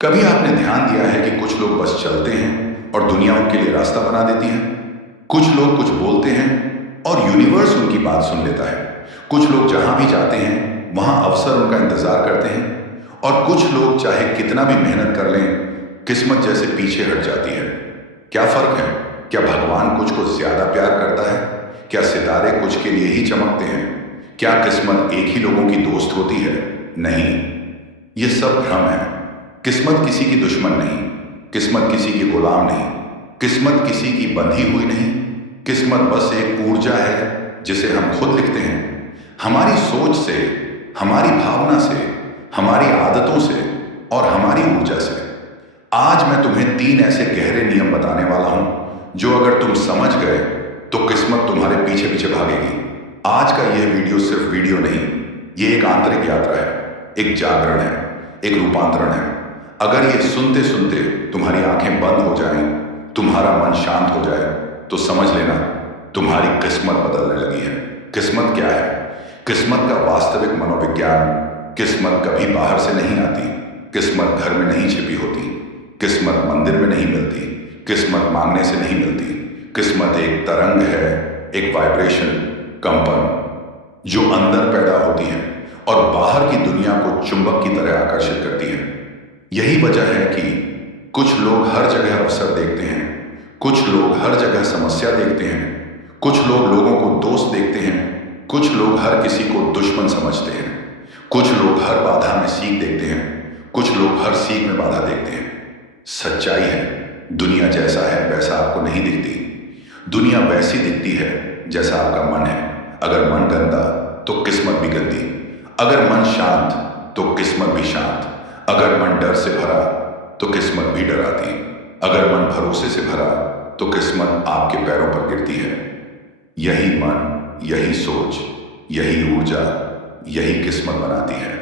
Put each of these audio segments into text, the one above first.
कभी आपने ध्यान दिया है कि कुछ लोग बस चलते हैं और दुनिया उनके लिए रास्ता बना देती है। कुछ लोग कुछ बोलते हैं और यूनिवर्स उनकी बात सुन लेता है। कुछ लोग जहां भी जाते हैं वहां अवसर उनका इंतजार करते हैं। और कुछ लोग चाहे कितना भी मेहनत कर लें, किस्मत जैसे पीछे हट जाती है। क्या फर्क है? क्या भगवान कुछ को ज्यादा प्यार करता है? क्या सितारे कुछ के लिए ही चमकते हैं? क्या किस्मत एक ही लोगों की दोस्त होती है? नहीं, ये सब भ्रम है। किस्मत किसी की दुश्मन नहीं, किस्मत किसी की गुलाम नहीं, किस्मत किसी की बंधी हुई नहीं। किस्मत बस एक ऊर्जा है जिसे हम खुद लिखते हैं, हमारी सोच से, हमारी भावना से, हमारी आदतों से और हमारी ऊर्जा से। आज मैं तुम्हें 3 ऐसे गहरे नियम बताने वाला हूं जो अगर तुम समझ गए तो किस्मत तुम्हारे पीछे पीछे भागेगी। आज का यह वीडियो सिर्फ वीडियो नहीं, ये एक आंतरिक यात्रा है, एक जागरण है, एक रूपांतरण है। अगर ये सुनते सुनते तुम्हारी आंखें बंद हो जाएं, तुम्हारा मन शांत हो जाए, तो समझ लेना तुम्हारी किस्मत बदलने लगी है। किस्मत क्या है? किस्मत का वास्तविक मनोविज्ञान। किस्मत कभी बाहर से नहीं आती, किस्मत घर में नहीं छिपी होती, किस्मत मंदिर में नहीं मिलती, किस्मत मांगने से नहीं मिलती। किस्मत एक तरंग है, एक वाइब्रेशन, कंपन, जो अंदर पैदा होती है और बाहर की दुनिया को चुंबक की तरह आकर्षित करती है। यही वजह है कि कुछ लोग हर जगह अवसर देखते हैं, कुछ लोग हर जगह समस्या देखते हैं, कुछ लोग लोगों को दोस्त देखते हैं, कुछ लोग हर किसी को दुश्मन समझते हैं, कुछ लोग हर बाधा में सीख देखते हैं, कुछ लोग हर सीख में बाधा देखते हैं। सच्चाई है, दुनिया जैसा है वैसा आपको नहीं दिखती। दुनिया वैसी दिखती है जैसा आपका मन है। अगर मन गंदा तो किस्मत भी गंदी, अगर मन शांत तो किस्मत भी शांत, अगर मन डर से भरा तो किस्मत भी डराती, अगर मन भरोसे से भरा तो किस्मत आपके पैरों पर गिरती है। यही मन, यही सोच, यही ऊर्जा, यही किस्मत बनाती है।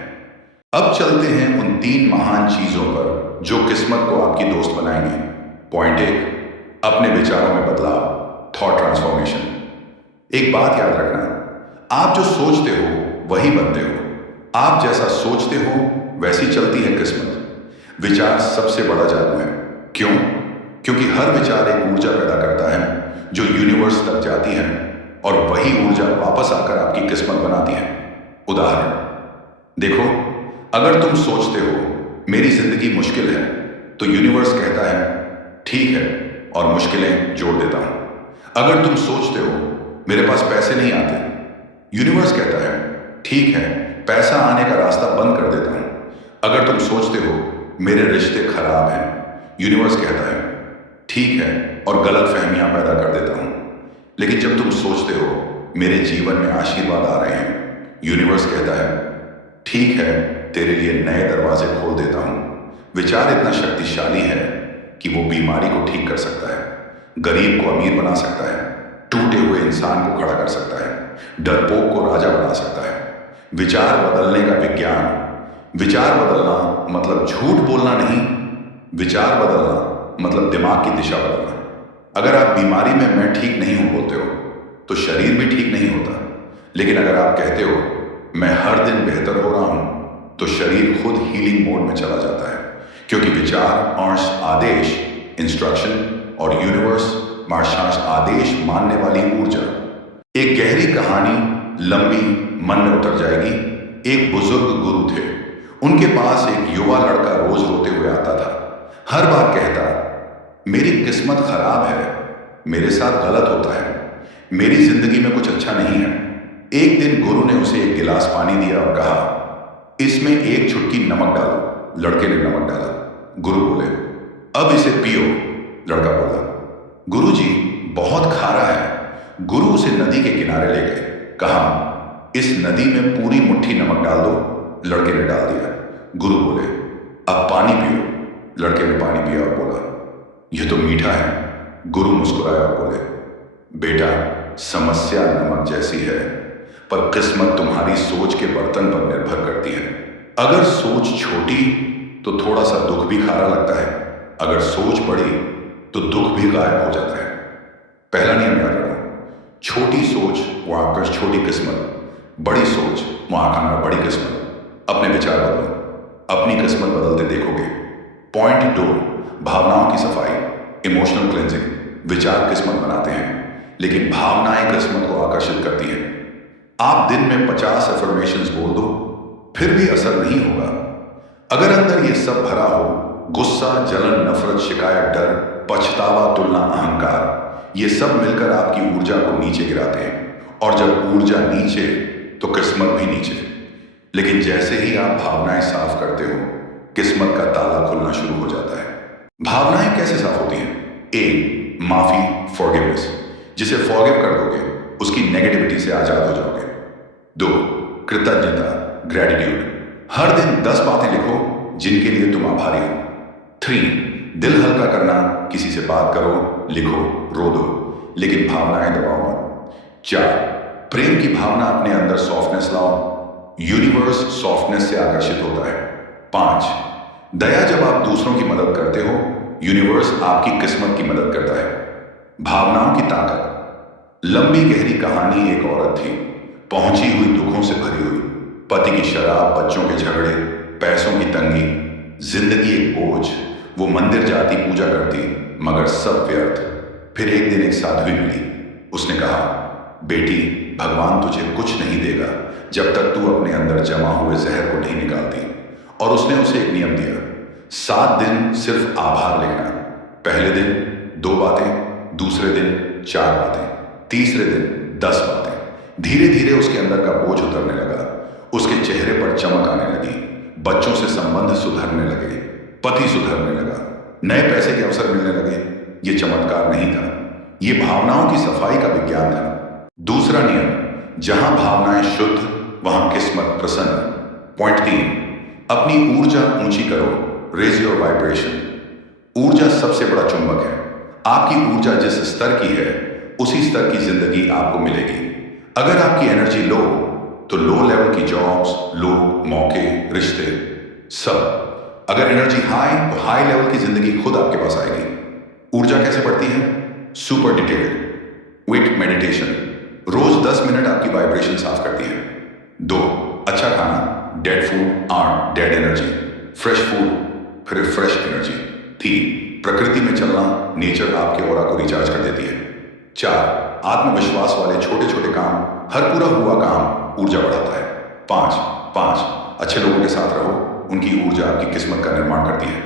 अब चलते हैं उन 3 महान चीजों पर जो किस्मत को आपकी दोस्त बनाएंगे। पॉइंट 1, अपने विचारों में बदलाव, थॉट ट्रांसफॉर्मेशन। एक बात याद रखना, आप जो सोचते हो वही बनते हो। आप जैसा सोचते हो वैसी चलती है किस्मत। विचार सबसे बड़ा जादू है। क्यों? क्योंकि हर विचार एक ऊर्जा पैदा करता है जो यूनिवर्स तक जाती है और वही ऊर्जा वापस आकर आपकी किस्मत बनाती है। उदाहरण देखो, अगर तुम सोचते हो मेरी जिंदगी मुश्किल है, तो यूनिवर्स कहता है ठीक है और मुश्किलें जोड़ देता हूं। अगर तुम सोचते हो मेरे पास पैसे नहीं आते, यूनिवर्स कहता है ठीक है, पैसा आने का रास्ता बंद कर देता हूं। अगर तुम सोचते हो मेरे रिश्ते खराब हैं, यूनिवर्स कहता है ठीक है और गलत फहमियां पैदा कर देता हूं। लेकिन जब तुम सोचते हो मेरे जीवन में आशीर्वाद आ रहे हैं, यूनिवर्स कहता है ठीक है, तेरे लिए नए दरवाजे खोल देता हूं। विचार इतना शक्तिशाली है कि वो बीमारी को ठीक कर सकता है, गरीब को अमीर बना सकता है, टूटे हुए इंसान को खड़ा कर सकता है, डरपोक को राजा बना सकता है। विचार बदलने का विज्ञान। विचार बदलना मतलब झूठ बोलना नहीं, विचार बदलना मतलब दिमाग की दिशा बदलना। अगर आप बीमारी में मैं ठीक नहीं हूं बोलते हो तो शरीर भी ठीक नहीं होता। लेकिन अगर आप कहते हो मैं हर दिन बेहतर हो रहा हूं, तो शरीर खुद हीलिंग मोड में चला जाता है। क्योंकि विचार अंश आदेश, इंस्ट्रक्शन, और यूनिवर्स मार्शांश आदेश मानने वाली ऊर्जा। एक गहरी कहानी लंबी मन में उतर जाएगी। एक बुजुर्ग गुरु थे, उनके पास एक युवा लड़का रोज रोते हुए आता था। हर बार कहता मेरी किस्मत खराब है, मेरे साथ गलत होता है, मेरी जिंदगी में कुछ अच्छा नहीं है। एक दिन गुरु ने उसे एक गिलास पानी दिया और कहा इसमें 1 चुटकी नमक डालो। लड़के ने नमक डाला। गुरु बोले अब इसे पियो। लड़का बोला गुरुजी बहुत खारा है। गुरु उसे नदी के किनारे ले गए। कहा इस नदी में पूरी मुट्ठी नमक डाल दो। लड़के ने डाल दिया। गुरु बोले अब पानी पियो। लड़के ने पानी पिया और बोला यह तो मीठा है। गुरु मुस्कुराया और बोले बेटा, समस्या नमक जैसी है, पर किस्मत तुम्हारी सोच के बर्तन पर निर्भर करती है। अगर सोच छोटी तो थोड़ा सा दुख भी खारा लगता है, अगर सोच बड़ी तो दुख भी गायब हो जाता है। पहला नियम याद रखो, छोटी सोच वहां पर छोटी किस्मत, बड़ी सोच वहां खाना बड़ी किस्मत। अपने विचार बदलो, अपनी किस्मत बदलते देखोगे। पॉइंट 2, भावनाओं की सफाई, इमोशनल क्लेंजिंग। विचार किस्मत बनाते हैं, लेकिन भावनाएं किस्मत को आकर्षित करती हैं। आप दिन में 50 अफर्मेशंस बोल दो, फिर भी असर नहीं होगा। अगर अंदर ये सब भरा हो, गुस्सा, जलन, नफरत, शिकायत, डर, पछतावा, तुलना, अहंकार, ये सब मिलकर आपकी ऊर्जा को नीचे गिराते हैं। और जब ऊर्जा नीचे तो किस्मत भी नीचे। लेकिन जैसे ही आप भावनाएं साफ करते हो, किस्मत का ताला खुलना शुरू हो जाता है। भावनाएं कैसे साफ होती हैं? एक, माफी, फॉरगिवनेस। जिसे फॉरगिव कर दोगे, उसकी नेगेटिविटी से आजाद हो जाओगे। 2, कृतज्ञता, ग्रेटिट्यूड। हर दिन 10 बातें लिखो जिनके लिए तुम आभारी हो। 3, दिल हल्का करना, किसी से बात करो, लिखो, रो दो, लेकिन भावनाएं दबाओ मत। 4, प्रेम की भावना अपने अंदर सॉफ्टनेस लाओ। यूनिवर्स सॉफ्टनेस से आकर्षित होता है। 5, दया। जब आप दूसरों की मदद करते हो, यूनिवर्स आपकी किस्मत की मदद करता है। भावनाओं की ताकत। लंबी गहरी कहानी। एक औरत थी, पहुंची हुई दुखों से भरी हुई। पति की शराब, बच्चों के झगड़े, पैसों की तंगी, जिंदगी एक बोझ। वो मंदिर जाती, पूजा करती, मगर सब व्यर्थ। फिर एक दिन एक साध्वी मिली। उसने कहा, बेटी, भगवान तुझे कुछ नहीं देगा जब तक तू अपने अंदर जमा हुए जहर को नहीं निकालती। और उसने उसे एक नियम दिया, 7 दिन सिर्फ आभार लिखना। पहले दिन 2 बातें, दूसरे दिन 4 बातें, तीसरे दिन 10 बातें। धीरे धीरे उसके अंदर का बोझ उतरने लगा। उसके चेहरे पर चमक आने लगी। बच्चों से संबंध सुधरने लगे, पति सुधरने लगा, नए पैसे के अवसर मिलने लगे। ये चमत्कार नहीं था, ये भावनाओं की सफाई का विज्ञान था। दूसरा नियम, जहां भावनाएं शुद्ध, वहां किस्मत प्रसन्न। पॉइंट 3, अपनी ऊर्जा ऊंची करो, रेज योर वाइब्रेशन। ऊर्जा सबसे बड़ा चुंबक है। आपकी ऊर्जा जिस स्तर की है, उसी स्तर की जिंदगी आपको मिलेगी। अगर आपकी एनर्जी लो, तो लो लेवल की जॉब्स, लोग, मौके, रिश्ते, सब। अगर एनर्जी हाई, तो हाई लेवल की जिंदगी खुद आपके पास आएगी। ऊर्जा कैसे बढ़ती है? Super detailed with meditation. रोज 10 मिनट आपकी वाइब्रेशन साफ करती है। 2, अच्छा खाना, dead food are dead energy, fresh food फिर फ्रेश एनर्जी। 3, प्रकृति में चलना, नेचर आपके ऑरा को रिचार्ज कर देती है। 4, आत्मविश्वास वाले छोटे छोटे काम, हर पूरा हुआ काम ऊर्जा बढ़ाता है। 5, अच्छे लोगों के साथ रहो, उनकी ऊर्जा आपकी किस्मत का निर्माण करती है।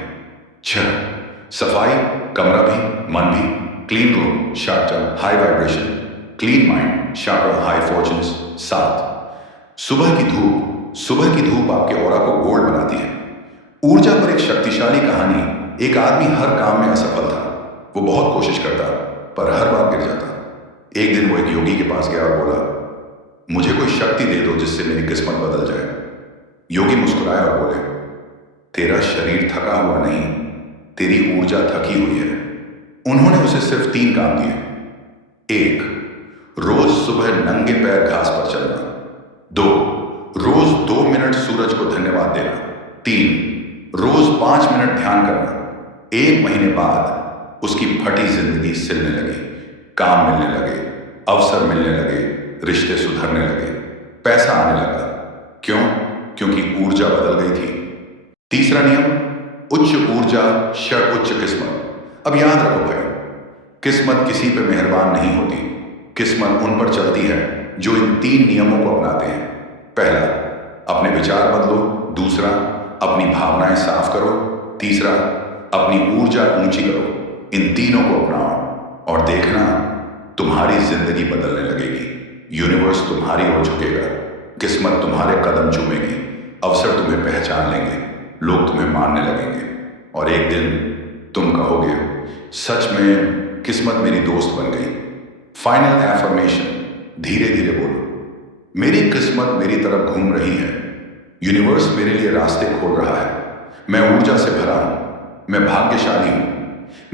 6, सफाई, कमरा भी, मन भी, clean room, shorter, high vibration, clean mind, shorter, high fortunes. 7, सुबह की धूप आपके ऑरा को गोल्ड बनाती है। ऊर्जा पर एक शक्तिशाली कहानी। एक आदमी हर काम में असफल था। वो बहुत कोशिश करता, पर हर बार गिर जाता। एक दिन वो एक योगी के पास गया और बोला, मुझे कोई शक्ति दे दो जिससे मेरी किस्मत बदल जाए। योगी मुस्कुराए और बोले, तेरा शरीर थका हुआ नहीं, तेरी ऊर्जा थकी हुई है। उन्होंने उसे सिर्फ 3 काम दिए। 1, रोज सुबह नंगे पैर घास पर चलना। 2, रोज 2 मिनट सूरज को धन्यवाद देना। 3, रोज 5 मिनट ध्यान करना। 1 महीने बाद उसकी फटी जिंदगी सिलने लगी, काम मिलने लगे, अवसर मिलने लगे, रिश्ते सुधरने लगे, पैसा आने लगा। क्यों? क्योंकि ऊर्जा बदल गई थी। तीसरा नियम, उच्च ऊर्जा षड उच्च किस्मत। अब याद रखो भाई, किस्मत किसी पे मेहरबान नहीं होती। किस्मत उन पर चलती है जो इन 3 नियमों को अपनाते हैं। पहला, अपने विचार बदलो। दूसरा, अपनी भावनाएं साफ करो। तीसरा, अपनी ऊर्जा ऊंची करो। इन तीनों को अपनाओ और देखना, तुम्हारी जिंदगी बदलने लगेगी। यूनिवर्स तुम्हारी ओर झुकेगा, किस्मत तुम्हारे कदम चूमेगी, अवसर तुम्हें पहचान लेंगे, लोग तुम्हें मानने लगेंगे और एक दिन तुम कहोगे, सच में किस्मत मेरी दोस्त बन गई। फाइनल एफर्मेशन, धीरे धीरे बोलो, मेरी किस्मत मेरी तरफ घूम रही है। यूनिवर्स मेरे लिए रास्ते खोल रहा है। मैं ऊर्जा से भरा हूं, मैं भाग्यशाली हूं,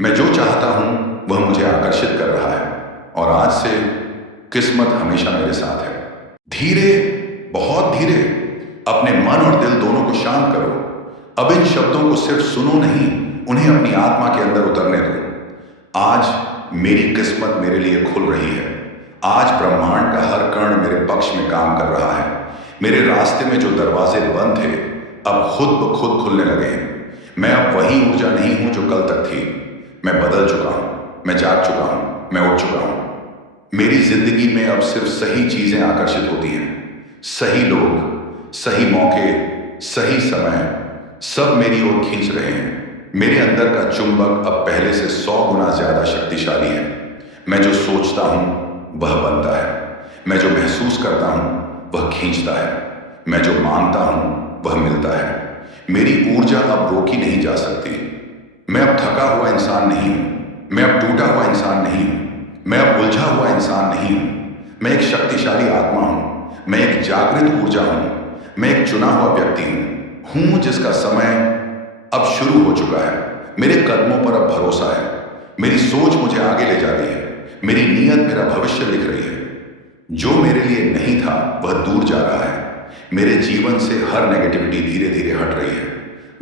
मैं जो चाहता हूं वह मुझे आकर्षित कर रहा है और आज से किस्मत हमेशा मेरे साथ है। धीरे, बहुत धीरे अपने मन और दिल दोनों को शांत करो। अब इन शब्दों को सिर्फ सुनो नहीं, उन्हें अपनी आत्मा के अंदर उतरने दो। आज मेरी किस्मत मेरे लिए खुल रही है। आज ब्रह्मांड का हर कण मेरे पक्ष में काम कर रहा है। मेरे रास्ते में जो दरवाजे बंद थे अब खुद ब खुद खुलने लगे हैं। मैं अब वही ऊर्जा नहीं हूं जो कल तक थी। मैं बदल चुका हूं, मैं जाग चुका हूं, मैं उठ चुका हूं। मेरी जिंदगी में अब सिर्फ सही चीजें आकर्षित होती हैं। सही लोग, सही मौके, सही समय, सब मेरी ओर खींच रहे हैं। मेरे अंदर का चुंबक अब पहले से 100 गुना ज्यादा शक्तिशाली है। मैं जो सोचता हूं वह बनता है। मैं जो महसूस करता हूं वह खींचता है। मैं जो मांगता हूं वह मिलता है। मेरी ऊर्जा अब रोकी नहीं जा सकती। मैं अब थका हुआ इंसान नहीं हूं। मैं अब टूटा हुआ इंसान नहीं हूं। मैं अब उलझा हुआ इंसान नहीं हूं। मैं एक शक्तिशाली आत्मा हूं। मैं एक जागृत ऊर्जा हूं। मैं एक चुना हुआ व्यक्ति हूं जिसका समय अब शुरू हो चुका है। मेरे कदमों पर अब भरोसा है। मेरी सोच मुझे आगे ले जा रही है। मेरी नीयत मेरा भविष्य लिख रही है। जो मेरे लिए नहीं था वह दूर जा रहा है। मेरे जीवन से हर नेगेटिविटी धीरे धीरे हट रही है।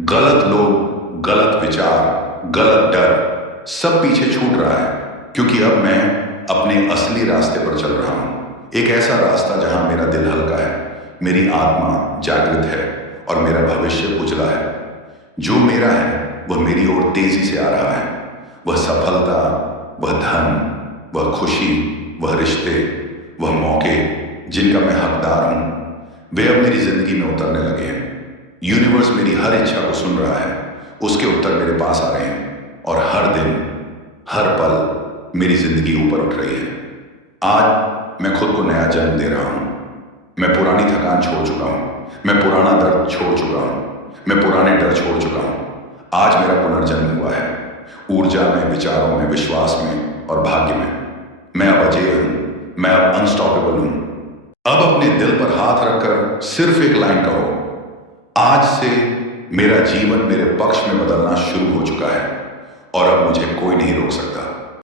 गलत लोग, गलत विचार, गलत डर सब पीछे छूट रहा है, क्योंकि अब मैं अपने असली रास्ते पर चल रहा हूं। एक ऐसा रास्ता जहां मेरा दिल हल्का है, मेरी आत्मा जागृत है और मेरा भविष्य उजला है। जो मेरा है वह मेरी ओर तेजी से आ रहा है। वह सफलता, वह धन, वह खुशी, वह रिश्ते, वह मौके जिनका मैं हकदार हूं, वे अब मेरी जिंदगी में उतरने लगे हैं। यूनिवर्स मेरी हर इच्छा को सुन रहा है। उसके उत्तर मेरे पास आ रहे हैं और हर दिन, हर पल मेरी जिंदगी ऊपर उठ रही है। आज मैं खुद को नया जन्म दे रहा हूं। मैं पुरानी थकान छोड़ चुका हूं। मैं पुराना दर्द छोड़ चुका हूं। मैं पुराने डर छोड़ चुका हूं। आज मेरा पुनर्जन्म हुआ है। ऊर्जा में, विचारों में, विश्वास में और भाग्य में। मैं अब अजेय हूं। मैं अब अनस्टॉपेबल हूं। अब अपने दिल पर हाथ रखकर सिर्फ एक लाइन कहो, आज से मेरा जीवन मेरे पक्ष में बदलना शुरू हो चुका है और अब मुझे कोई नहीं